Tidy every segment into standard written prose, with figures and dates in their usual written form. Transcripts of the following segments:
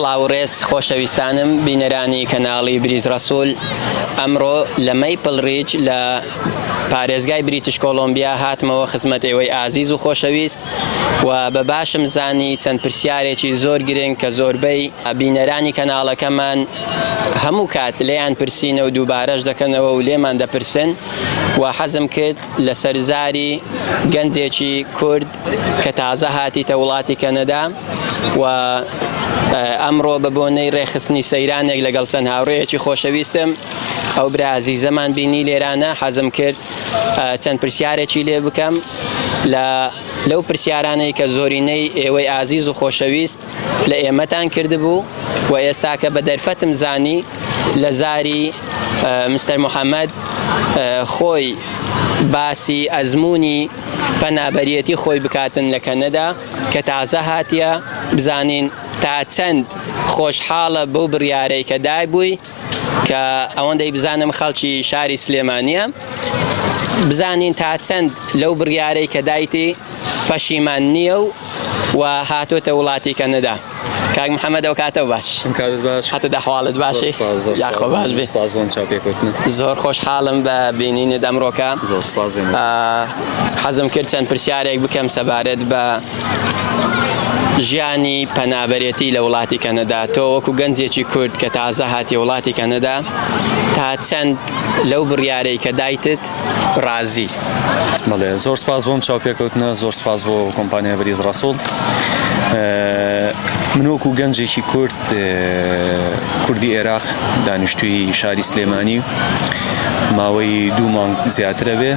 سڵاو و ڕێز خۆشەویستانم بینەرانی کەناڵی بریز ڕەسوول ئەمڕۆ لە مەیپڵ ریج لە پارێزگای بریتیش کۆلۆمبیا هاتمەوە خزمەت ئێوەی ئازیز و خۆشەویست و بە باشم زانی چەند پرسیارێکی زۆر گرنگ کە زۆربەی بینەرانی کەناڵەکەمان هەموو کات لێیان پرسینە و دووبارەش دەکەنەوە و لێمان دەپرسن و حەزم کرد لە سەرزاری گەنجێکی کورد کە تازە هاتیتە وڵاتی کەنەدا و ئەمڕۆ بە بۆنەی ڕێخستنی سەیرانێک لەگەڵ چەند هاوڕێیەکی خۆشەویستم ئەو برازی زەمان بینی لێرانە حەزم کرد چەند پرسیارێکی لێ بکەم لەو پرسیارانەی کە زۆرینەی ئێوەی ئازیز و خۆشەویست لە ئێمەتان کردبوو و ئێستا کە بە دەرفەتم زانی لە زاری مستەر محەممەد خۆی باسی ئەزمموی پەنابەریەتی خۆی بکاتن لە کەنەدا کە تازە هاتیە بزانین تا چەند خۆشحاڵە بەو بڕیارەی کە دای بووی کە ئەوەندەی بزانم خەڵکی شاری سلێمانیە بزانین تا چەند لەو بڕیارەی کە دایتی پەشیمان نییە و هاتوۆتە وڵاتی کەنەدا. کاک محەممەد ئەو کاتە باش هاتە دەحواڵت باشی یاخۆ باش بێ زۆر خۆشحاڵم بە بینینت ئەمڕۆکە حەزم کرد چەند پرسیارێک بکەم سەبارەت بە ژیانی پەنابەرێتی لە وڵاتی کەنەدا. تۆ وەکو گەنجێکی کورد کە تازە هاتی وڵاتی کەنەدا تا چەند لەو بڕیارەی کە دایتت ڕازی؟ بەڵێ زۆر سپاس بۆم چاوپێکەوتنە، زۆر سپاس بۆ کۆمپانیا بریز ڕەسوول. من وەکو گەنجێکی کورد کوردی عێراق دانیشتووی شاری سلێمانی ماوەی 2 مانگ زیاترە بێ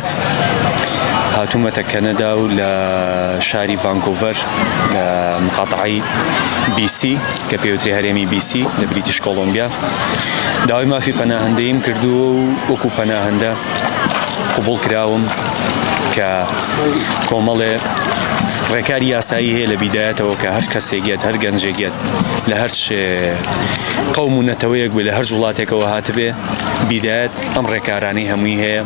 هاتوومەتە کەنەدا و لە شاری ڤانکۆڤەر لە مقاتعی BC کە پێوتری هەرێمی BC لە بریتیش کۆلۆمبیا داوای مافی پەناهەندەییم کردووە و وەکو پەناهەندە قبوڵ کراوم کە کۆمەڵێ ڕێکاری یاسایی هەیە لە بیدایەتەوە کە هەر کەسێکیت هەر گەنجێکیت لە هەر قەوم و نەتەوەیەک بێ لە هەر وڵاتێکەوە هاتبێ بیدایەت ئەم ڕێکارانەی هەمووی هەیە.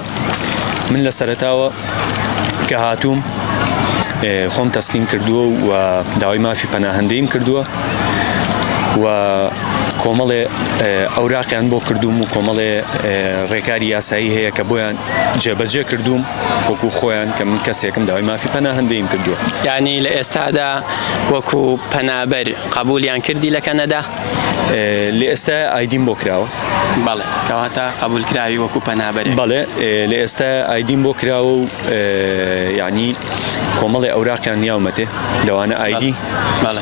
من لە سەرەتاوە کە هاتووم خۆم تەسلیم کردووە و داوای مافی پەناهەندەیم کردووە و کۆمەڵێ ئەوراقیان بۆ کردوم و کۆمەڵێ ڕێکاری یاسایی هەیە کە بۆیان جێبەجێ کردوم وەکو خۆیان کە من کەسێکم داوای مافی پەناهەندەیم کردووە. یعنی لە ئێستادا وەکو پەنابەر قبولیان کردی لە کەنەدا؟ لە ئێستا ئایدیم بۆ کراوە. بەڵێ کەواتە قبولکراوی وەکو پەنابەر. بەڵێ لە ئێستا ئایدیم بۆ کراوە و یعنی کۆمەڵێ ئەوراقیان نیاومەتێ لەوانە ئایدی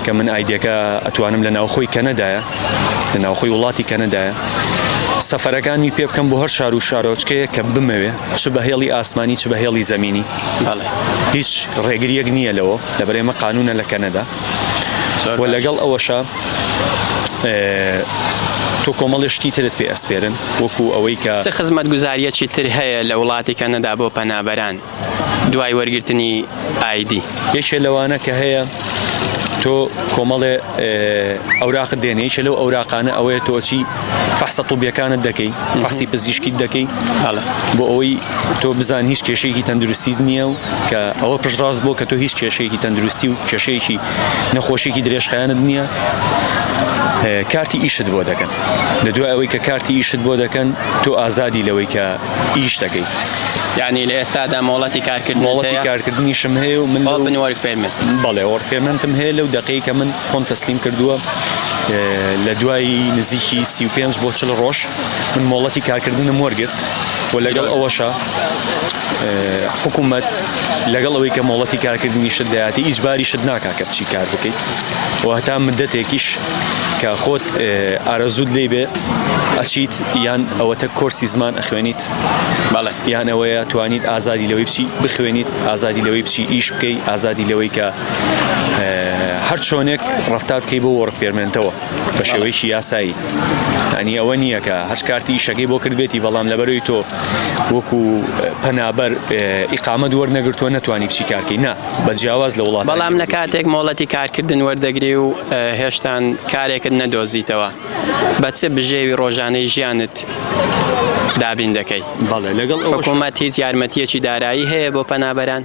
کە من ئایدیەکە ئەتوانم لە ناوخۆی کەنەدایە لە ناوخۆی وڵاتی کەنەدایە سەفەرەکانی پێ بکەم بۆ هەر شار و شارۆچکەیە کە بمەوێ چ بە هێڵی ئاسمانی چ بە هێڵی زەمینی. هیچ ڕێگریەک نییە لەوە لەبەر ئێمە قانونە لە کەنەدا و لەگەڵ ئەوەشە تۆ کۆمەڵی شتی ترت پێ ئەسپێرن وەکو ئەوەی کە چ خزمەتگوزاریەکی تر هەیە لە وڵاتی کەنەدا بۆ پەنابەران دوای وەرگرتنی ئایدی؟ یەکێ لەوانە کە هەیە تۆ کۆمەڵێ ئەوراقت دێنێ یەکێ لەو ئەوراقانە ئەوەیە تۆچی فەحسە طوبیەکانت دەکەی فەحسی پزیشکیت دەکەی بۆ ئەوەی تۆ بزان هیچ کێشەیەکی تەندروستیت نییە و کە ئەوە پشتڕاست بۆ کە تۆ هیچ کێشەیەکی تەندروستی و کێشەیەکی نەخۆشیێکی درێژخایەنت نییە کارتی ئیشت بۆ دەکەن. لە دوای ئەوەی کە کارتی ئیشت بۆ دەکەن تۆ ئازادی لەوەی کە ئیش دەکەی. یعنی لە ئێستادا مۆڵەتی کارکردنیشم هەیە و من بەڵێ وەرکپێمنتم هەیە لەو دقەی کە من خۆم تەسلیم کردووە لە دوای نزیکی 35 بۆ 40 ڕۆژ من مۆڵەتی کارکردنم وەرگرت و لەگەڵ ئەوەشە حکوومەت لەگەڵ ئەوەی کە مۆڵەتی کارکردنی شت دەیاتی ئیجباریشت ناکا کە بچی کار بکەیت و هەتا مدەتێکیش کە خۆت ئارەزوود لێ بێ ئەچیت یان ئەوەتە کۆرسی زمان ئەخوێنیت بەڵێ یان ئەوەیە توانیت ئازادی لەوەی بچی بخوێنیت ئازادی لەوەی بچی ئیش بکەی ئازادی لەوەی کە هەر چۆنێک ڕەفتار بکەی بۆ وەرکپێرمنتەوە بە شێوەیەکی یاسایی. ئەنی ئەوە نییە کە هەر کارتی ئیشەکەی بۆ کردبێتی بەڵام لەبەرەوەی تۆ وەکو پەنابەر ئیقامەت وەرنەگرتووە نەتوانی بچی کارکەی نا بە جیاواز لە وڵات. بەڵام لە کاتێک مۆڵەتی کارکردن وەردەگری و هێشتان کارێکت نەدۆزیتەوە بە چ بژێوی ڕۆژانەی ژیانت دابین دەکەی؟ بەڵێ لەگەڵ حکوومەت هیچ یارمەتیەکی دارایی هەیە بۆ پەنابەران؟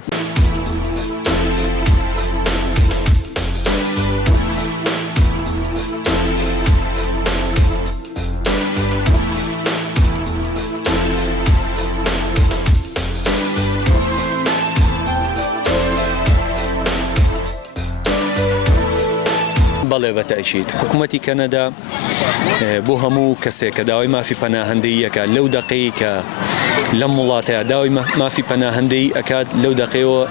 بەڵێ بەتەئکید حکوومەتی کەنەدا بۆ هەموو کەسێک کە داوای مافی پەناهەندەییەکە لەو دەقەیە کە لەم وڵاتەیە داوای مافی پەناهەندەیی ئەکات لەو دەقەیەوە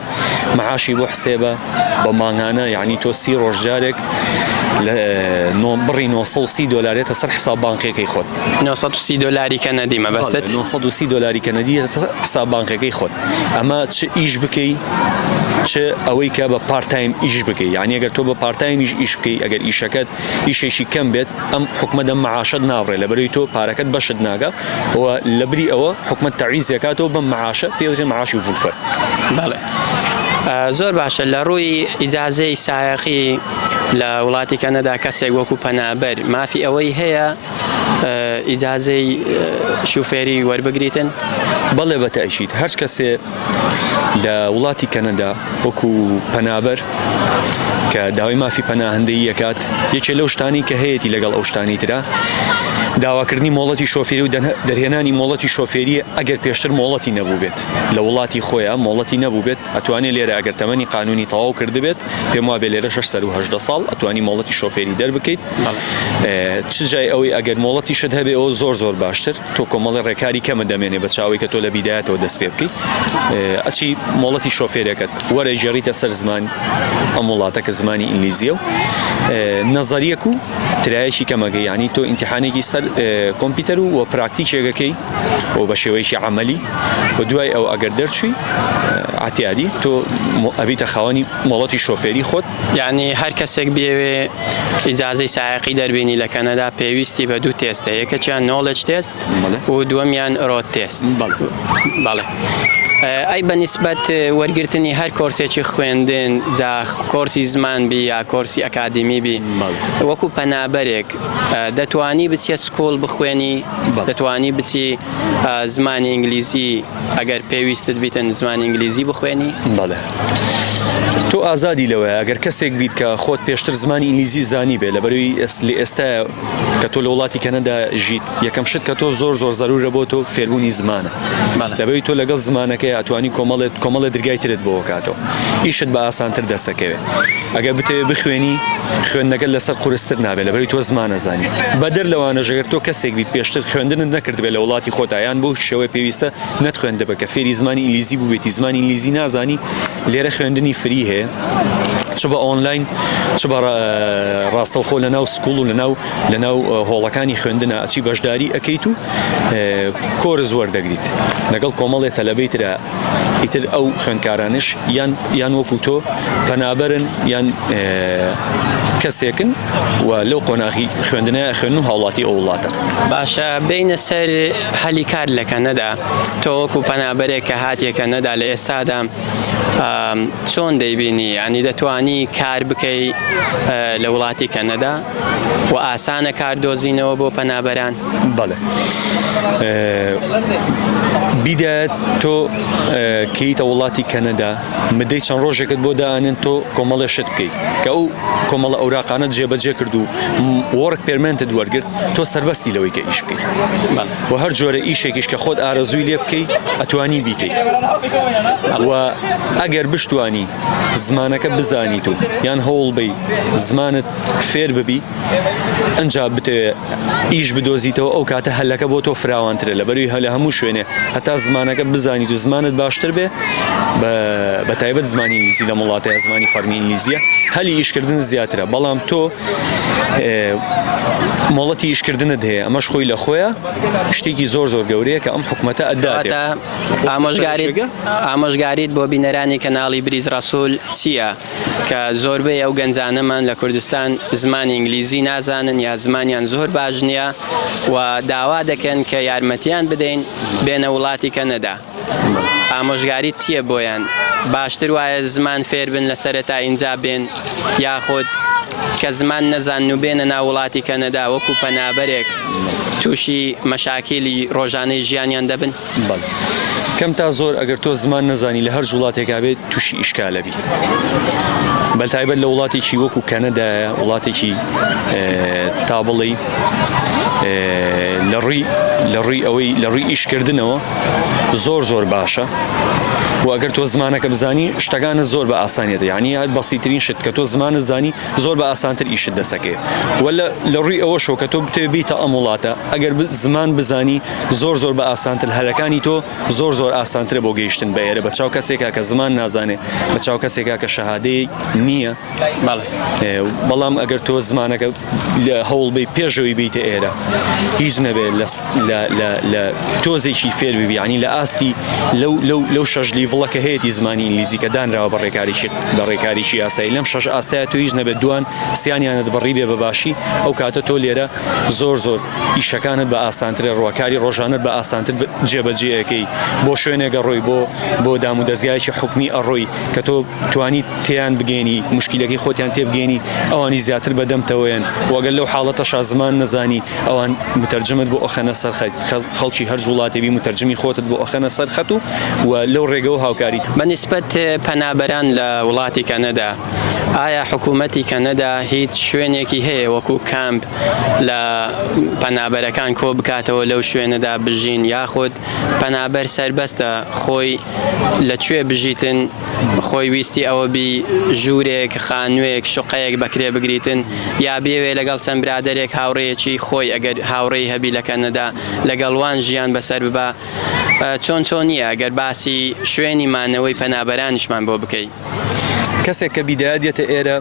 معاشی بۆ حسێبە بە ماهانە یعنی تۆ 30 ڕۆژجارێک بڕی 930 دلارێتە سەر حساب بانقیەکەی خۆت 930 دلاری کەنەدی مەبەستت 930 دلاری کەنەدی حساب بانقیەکەی خۆت ئەمە چ ئیش بکەی چ ئەوەی کە بە پارتایم ئیش بکەی یعنی ئەگەر تۆ بە پارتایمیش ئیش بکەی ئەگەر ئیشەکەت ئیشێکی کەم بێت ئەم حکومەدە معاشت ناڕێ لەبەرەوەی تۆ پارەکەت بەشت ناگە و لەبری ئەوە حکومەت تەعویزەکاتەوە بەم معاشە پێوتێ معاشی ڤولفەر. بەڵێ زۆر باشە لە ڕووی ئیجازەی سایەقی لە وڵاتی کەنەدا کەسێک وەکو پەنابەر مافی ئەوەی هەیە ئیجازەی شوفێری وەربگریتن؟ بەڵێ بەتەئکید هەر کەسێ لە وڵاتی کەنەدا وەکو پەنابەر کە داوای مافی پەناهەندەیی ئەکات یەکێ لەو شتانی کە هەیەی لەگەڵ ئەو شتانی ترا داواکردنی مۆڵەتی شۆفێری و دەرهێنانی مۆڵەتی شۆفێریە ئەگەر پێشتر مۆڵەتی نەبوو بێت لە وڵاتی خۆیان مۆڵەتی نەبوو بێت ئەتوانێت لێرە ئەگەر تەمەنی قانونی تەواو کرده بێت پێم وابێ لێرە 6 ساڵ ئەتوانی مۆڵەتی شۆفێری دەربکەیت چ جای ئەوەی ئەگەر مۆڵەتیشت هەبێ ئەو زۆر باشتر تۆ کۆمەڵی ڕێکاری کەمە دەمێنێ بە چاوی کە تۆ لە بیدایەتەوە دەست پێ بکەیت ئەچی مۆڵەتی شۆفێرەکەت وەرە جێڕیتە سەر زمان ئەم وڵاتە کە زمانی ئینگلیزیە و نەزەریەک و ترایەکی کەمەگەی ینی تۆ ئیمتیحانێکی سەر کۆمپیوتەر و پراکتیکێکەکەی و بە شێوەیەکی عملی و دوای ئەو ئەگەر دەرچووی ئاتیادی تۆ ئەبیتە خاوەنی مۆڵەتی شۆفێری خۆت. یعنی هەر کەسێک بێوێ ئیجازەی سایەقی دەربینی لە کەنەدا پێویستی بە دوو تێستە یەکەیان نۆڵج تێست و دووەمیان ڕۆد تێست. بەڵێ ئەی بەنسبەت وەرگرتنی هەر کۆرسێکی خوێندن جا کۆرسی زمان بی یا کۆرسی ئەکادمی بی وەکو پەنابەرێک دەتوانی بچێ سکۆڵ بخوێنی دەتوانی بچی زمانی ئینگلیزی ئەگەر پێویستت بیتن زمانی ئینگلیزی بخوێنی؟ بەڵێ تۆ ئازادی لەوەیە ئەگەر کەسێک بیت کە خۆت پێشتر زمانی ئینگلیزی زانی بێ لەبەروی ئێستا کە تۆ لە وڵاتی کەنەدا ژیت یەکەم شت کە تۆ زۆر زەرورە بۆ تۆ فێربوونی زمانە لەبەروی تۆ لەگەڵ زمانەکەی ئەتوانی کۆمەڵە دەرگای ترت بۆ کاتەوە ئیشت بە ئاسانتر دەسەکەوێت ئەگەر بتەوێت بخوێنی خوێندنەکە لەسەر قورستر نابێت لەبەروی تۆ زمانە زانی بەدەر لەوانە ژەگەر تۆ کەسێک بیت پێشتر خوێندنت نەکرد بێت لە وڵاتی خۆتایان بۆ شێوەی پێویستە نەتخوێندە بە کە فێری زمانی ئینگلیزی بووێتی زمانی ئینگلیزی نازانی لێرە خوێندنی فری هەیە چ بە ئۆنلاین چ بە ڕاستەوخۆ لەناو سکوڵ و لەناو هۆڵەکانی خوێندنە ئەچی بەشداری ئەەکەیت و کۆرز وەردەگریت لەگەڵ کۆمەڵێ تەلەبەی ترە ئیتر ئەو خوێندکارانش یان وەکو تۆ پەنابەرن یان کەسێکن و لەو قۆناغی خوێندنە خوێن و هاوڵاتی ئەو وڵاتە. باشە بینە سەر هەلی کار لە کەنەدا تۆ وەکو پەنابەرێک کە هاتیە کەنەدا لە ئێستادا چۆن دەیبینی ینی دەتوانی کار بکەی لە وڵاتی کەنەدا و ئاسانە کار دۆزینەوە بۆ پەنابەران؟ بەڵێ بیدایەت تۆ کەیتە وڵاتی کەنەدا مدەی چەند ڕۆژێکت بۆ دانێن تۆ کۆمەڵێ شت بکەیت کە ئەو کۆمەڵە ئەوراقانت جێبەجێ کرد و وەرک پێرمنتت وەرگرت تۆ سەربەستی لەوەی کە ئیش بکەیت و هەر جۆرە ئیشێکیش کە خۆت ئارەزووی لێ بکەیت ئەتوانی بیکەیت و ئەگەر بشتوانی زمانەکە بزانیت و یان هەوڵ بی زمانت فێر ببی ئەنجا بتەوێت ئیش بدۆزیتەوە ئەو کاتە هەلەکە بۆ تۆ فراوانترە لەبەروی هەلە هەموو شوێنێ هەتا زمانەکە بزانیت و زمانت باشتر بێ بە تایبەت زمانی ئینگلیزی لە وڵاتەیە زمانی فەرمی ئینگلیزیە هەلی ئیشکردن زیاترە بەڵام تۆ مۆڵەتی ئیشکردنت هەیە ئەمەش خۆی لە خۆیە شتێکی زۆر گەورەیە کە ئەم حکومەتە ئەداتێت. ئامۆژگاریت بۆ بینەرانی کەناڵی بریز ڕەسوول چییە کە زۆربەی ئەو گەنجانەمان لە کوردستان زمانی ئینگلیزی نازانن یا زمانیان زۆر باش نییە و داوا دەکەن کە یارمەتیان بدەین بێنە وڵاتی کەنەدا ئامۆژگاریت چییە بۆیان؟ باشتر وایە زمان فێر بن لە سەرەتا ئینجا بێن یاخۆت کە زمان نەزان و بێنە ناو وڵاتی کەنەدا وەکو پەنابەرێک تووشی مەشاکیلی ڕۆژانەی ژیانیان دەبن؟ کەم تا زۆر ئەگەر تۆ زمان نەزانی لە هەر وڵاتێکا بێت تووشی ئیشکالەبی بەلتایبەت لە وڵاتێکی وەکو کەنەدایە وڵاتێکی تابڵی لە ڕووی ئیشکردنەوە زۆر باشە و ئەگەر تۆ زمانەکە بزانی شتەکانە زۆر بە ئاسانیەتە، یعنی هەر بەسیترین شت کە تۆ زمانە زانی زۆر بە ئاسانتر ئیشت دەسەکێ. ولا لە ڕووی ئەوە شۆ کە تۆ بتێ بیتە ئەم وڵاتە ئەگەر زمان بزانی زۆر بە ئاسانتر هەلەکانی تۆ زۆر ئاسانترە بۆ گەیشتن بە ئێرە بە چاو کەسێکا کە زمان نازانێ، بە چاو کەسێکا کە شەهادەی نییە. بەڵام ئەگەر تۆ زمانەکە هەوڵ بی پێشەوەی بیتە ئێرە هیچ نەبێت لە تۆزێکی فێر ببی، ینی لە ئاستی لەو شەژ لیڤڵەکە هەیەی زمانی ئینگلیزی کە دانراوە بە ڕێکاریشی یاسایی، لەم شەژ ئاستایە تۆ هیچ نەبێت دوان سییانیانت بەڕی بێ بەباشی، ئەو کاتە تۆ لێرە زۆر ئیشەکانت بە ئاسانترە، ڕوەکاری ڕۆژانت بە ئاسانتر جێبەجێەکەی بۆ شوێنێگە ڕۆی بۆ دام و دەستگایکی حکومی ئەڕۆی کە تۆ توانی تیان بگەینی مشکلەکەی خۆتیان تێبگەینی ئەوانی زیاتر بەدەمتەوەیان، وەگەر لەو حاڵەتەش زمان نەزانی ئەوان متەرجمت بۆ ئەخەنە سەر خەڵکی هەر وڵاتێبی متەرجمی خۆتت بۆ ئەخەنە سەر خەت و لەو ڕێگەەوە هاوکاری. بەنسبەت پەنابەران لە وڵاتی کەنەدا، ئایا حکوومەتی کەنەدا هیچ شوێنێکی هەیە وەکو کامپ لە پەنابەرەکان کۆ بکاتەوە لەو شوێنەدا بژین، یاخود پەنابەر سەربەستە خۆی لەکوێ بژیتن، خۆی ویستی ئەوە بی ژوورێک خانوویەک شقەیەک بەکرێ بگریتن، یا بێوێ لەگەڵ چەند برادێک هاوڕێیەکی خۆی ئەگەر هاوڕێی هەبی لە کەنەدا لەگەڵوان ژیان بەسەر ببە. چۆن نییە ئەگەر باسی شوێنی مانەوەی پەنابەرانیشمان بۆ بکەیت؟ کەسێک کە بیدایەتێتە ئێرە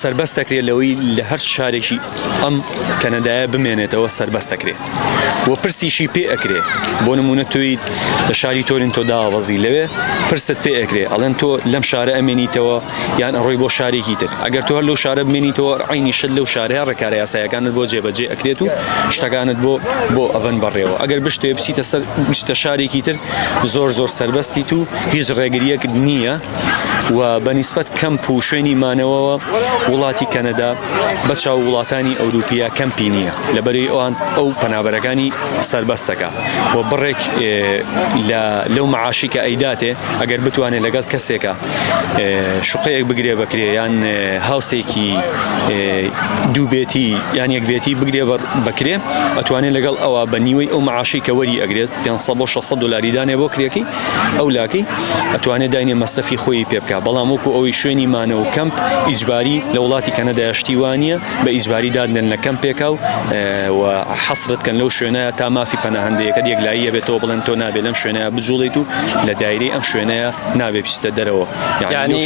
سربەست دەکرێت لەوەی لە هەر شارێکی ئەم کەنەدایە بمێنێتەوە سربەست دەکرێت و پرسیشی پێ ئەکرێ. بۆ نمونە تویت لە شاری تۆرنتۆ داوەزی لەوێ پرست پێ ئەکرێ ئەڵێن تۆ لەم شارە ئەمێنیتەوە یان ئەڕۆی بۆ شارێکی تر. ئەگەر تۆ هەر لەو شارە بمێنیتەوە عینی شت لەو شارەیە ڕێکارە یاساییەکانت بۆ جێبەجێ ئەکرێت و شتەکانت بۆ ئەبەن بەڕێوە. ئەگەر بشتێ بچیتە شارێکی تر زۆر سربەستی و هیچ ڕێگریەک نییە و بەنسبەت کەمپ و شوێنی مانەوەوە وڵاتی کەنەدا بەچاو وڵاتانی ئەوروپیا کەمپی نییە لەبەری ئەوان ئەو پەنابەرەکانی سربەستەکە و بڕێک لەو معاشی کە ئەیداتێ ئەگەر بتوانێت لەگەڵ کەسێکە شوقەیەک بگرێ بکرێ یان هاوسێکی دووبێتی یان یەکبێتی بگرێ بکرێ ئەتوانێت لەگەڵ ئەوە بە نیوەی ئەو معاشی کە وەری ئەگرێت 500-600 دلاری دانێ بۆ کرێکی ئەو لاکەی ئەتوانێت داینێ مەسرفی خۆی پێ بکە. بەڵام وەکو ئەوەی شوێنی مانە و کەمپ ئیجباری لە وڵاتی کەنەدا شتیوانیە بە ئیجباری دادنێن لە کەمپێکە و حەسرتکەن لەو شوێنەیە تا مافی پەناهەندەیەکە یەکلاییە بێتەوە بڵێن تۆ نابێت لەم شوێنەیە بجوڵیت و لە دایرەی ئەم شوێنەیە نابێت بچیتە دەرەوە، یعنی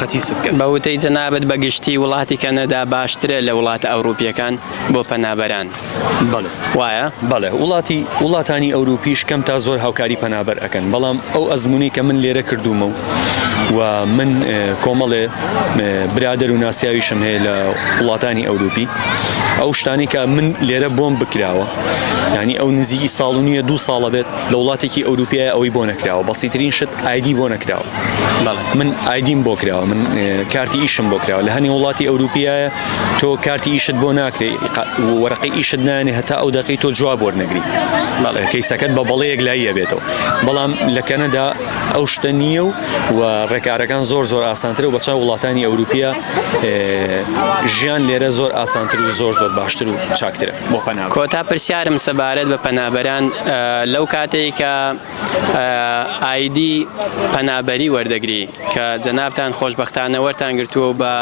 قەتیست بکەن. بەوتەی جەنابەت بەگشتی وڵاتی کەنەدا باشترە لە وڵاتە ئەوروپیەکان بۆ پەنابەران؟ بەڵێ وایە؟ بەڵێ وڵاتانی ئەوروپیش کەم تا زۆر هاوکاری پەنابەر ئەکەن، بەڵام ئەو ئەزمونی کە من لێرە کردومە و من کۆمەڵێ برادر و ناسیاویشم هەیە لە وڵاتانی ئەوروپی، ئەو شتانی کە من لێرە بۆم بکراوە ینی ئەو نزیکی ساڵ و نییە 2 ساڵە بێت لە وڵاتێکی ئەوروپیای ئەوەی بۆ نەکراوە. بەسیترین شت ئایدی بۆ نەکراوە. من ئایدیم بۆ کراوە، من کارتی ئیشم بۆ کراوە. لە هەنی وڵاتی ئەوروپیایە تۆ کارتی ئیشت بۆ ناکرێ، وەرەقی ئیشت نانێ هەتا ئەو دەقەی تۆ جواب وەرنەگری، کەیسەکەت بە بەڵەیەک لایە بێتەوە. بەڵام لە کەنەدا ئەو شتە نییە و ڕێکارەکان زۆر ئاسانترە و بەچاو وڵاتانی ئەوروپیا ژیان لێرە زۆر ئاسانتر و زۆر باشتر و چاکترە بۆ پەنابەر. کۆتا پرسیارم سەبارەت بە پەنابەران لەو کاتێک کە ئایدی پەنابەری وەردەگری کە جەنابتان خۆشبەختانە وەرتان گرتووە و بە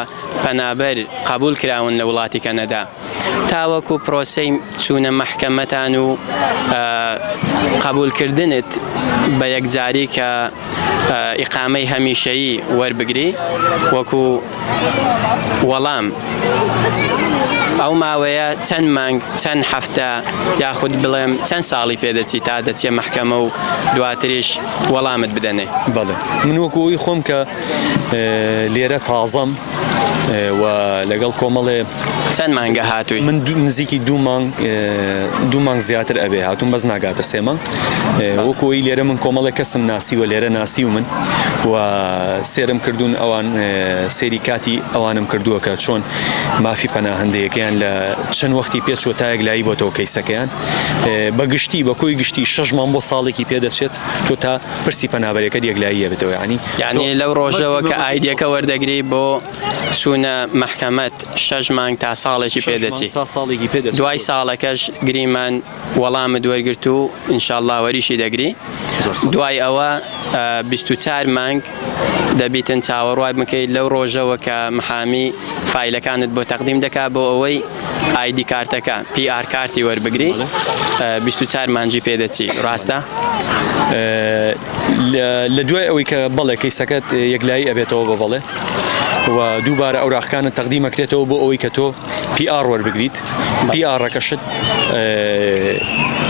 پەنابەر قبول کراون لە وڵاتی کەنەدا، تاوەکو پرۆسەی چوونە مەحکەمەتان و قبولکردنت بە یەکجاری کە ئیقامەی هەمیشەیی وەربگری وەکو وەڵام ئەو ماوەیە چەند مانگ چەند هەفتە یاخود بڵێم چەند ساڵی پێدەچی تا دەچێ مەحکەمە و دواتریش وەڵامت بدەنێ؟ بەڵێ من وەکو ئەوی خۆم کە لێرە تازەم و لەگەڵ کۆمەڵێ چەند مانگە هاتووی؟ من نزیکی 2 مانگ زیاتر ئەبێ هاتووم، بەس ناگاتە 3 مانگ. وەکوی لێرە من کۆمەڵێک کەسم ناسیوە لێرە ناسی و من و سێرم کردوون ئەوان سێری کاتی ئەوانم کردووە کە چۆن مافی پەناهەندەیەکیان لە چەند وەختی پێچوە تا یەکلایی بۆتەوە کەیسەکەیان بەگشتی بە کۆی گشتی 6 مانگ بۆ ساڵێکی پێدەچێت تۆ تا پرسی پەنابەرەکەت یەکلاییە بێتەوە. یعنی لەو ڕۆژەوە کە ئایدیەکە وەردەگری بۆ چوونە مەحکەمەت 6 مانگ تا ساڵێکی پێدەچی تا ساڵێکی پێدەچێت دوای ساڵەکەش گریمان وەڵامت وەرگرت و ئینشاءالله وەریشی دەگری دوای ئەوە 24 مانگ دەبیتن چاوەڕوای بکەیت لەو ڕۆژەوە کە محامی فایلەکانت بۆ تەقدیم دەکات بۆ ئەوەی ئایدی کارتەکە PR کارتی وەربگری 24 مانجی پێدەچی ڕاستە؟ لە دوای ئەوەی کە بەڵێ کەیسەکەت یەکلایی ئەبێتەوە بە بەڵێ و دووبارە ئەوراقەکانت تەقدیمەکرێتەوە بۆ ئەوەی کە تۆ PR وەربگریت PRەکەشت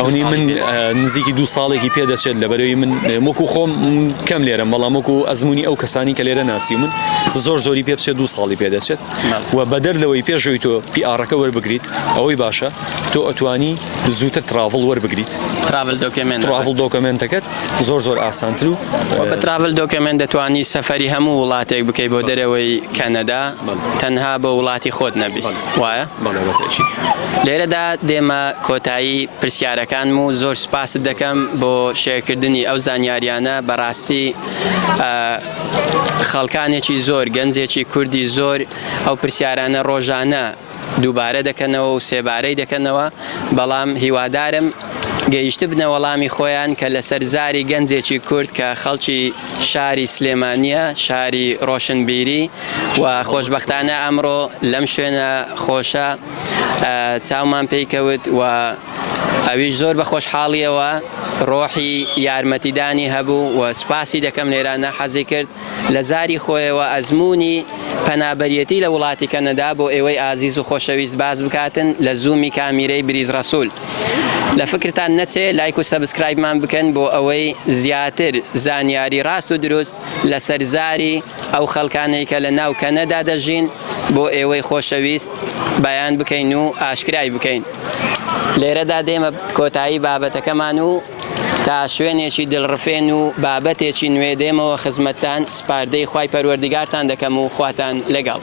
ئەونی من نزیکی 2 ساڵێکی پێدەچێت لەبەرەوەی من وەکو خۆم کەم لێرم بەڵام وەکو ئەزمموی ئەو کەسانی کە لێرە ناسی من زۆری پێ بچێت 2 ساڵی پێدەچێت و بەدەر لەوەی پێشەوەی تۆ PRەکە وەربگریت ئەوەی باشە تۆ ئەتوانی زووتر تراڤڵ وەربگریت تراڤڵ دۆکمنتەکەت زۆر ئاسانتر و بە تراڤڵ دۆکمنت دەتوانی سەفەری هەموو وڵاتێک بکەیت بۆ دەرەوەی کەنەدا تەنها بە وڵاتی خۆت نەبی وایە؟ لێرەدا دێمە کۆتایی پرسیارەکانم و زۆر سپاست دەکەم بۆ شێرکردنی ئەو زانیاریانە بەڕاستی خەڵکانێکی زۆر گەنجێکی کوردی زۆر ئەو پرسیارانە ڕۆژانە دووبارە دەکەنەوە و سێبارەی دەکەنەوە بەڵام هیوادارم گەیشت بنە وەڵامی خۆیان کە لەسەر زاری گەنجێکی کورد کە خەڵکی شاری سلێمانیە شاری ڕۆشنبیری و خۆشبەختانە ئەمڕۆ لەم شوێنە خۆشە چاومان پێیکەوت و ئەویش زۆر بە خۆشحاڵیەوە ڕۆحی یارمەتیدانی هەبوو و سوپاسی دەکەم لێرانە حەزی کرد لە زاری خۆیەوە ئەزمموی پەنابەریەتی لە وڵاتی کەنەدا بۆ ئێوەی ئازیز و خۆشەویست باز بکاتن لە زوومی کامیرەی بریز ڕەسوول لە فکرتان نەچێ لایک و سەبسکرایبمان بکەن بۆ ئەوەی زیاتر زانیاری ڕاست و دروست لەسەر زاری ئەو خەڵکانەی کە لە ناو کەنەدا دەژین بۆ ئێوەی خۆشەویست بەیان بکەین و ئاشکرای بکەین لێرەدا دێمە کۆتایی بابەتەکەمان و تا شوێنێکی دڵڕفێن و بابەتێکی نوێ دێمەوە خزمەتتان سپاردەی خوای پەروەردیگارتان دەکەم و خواتان لەگەڵ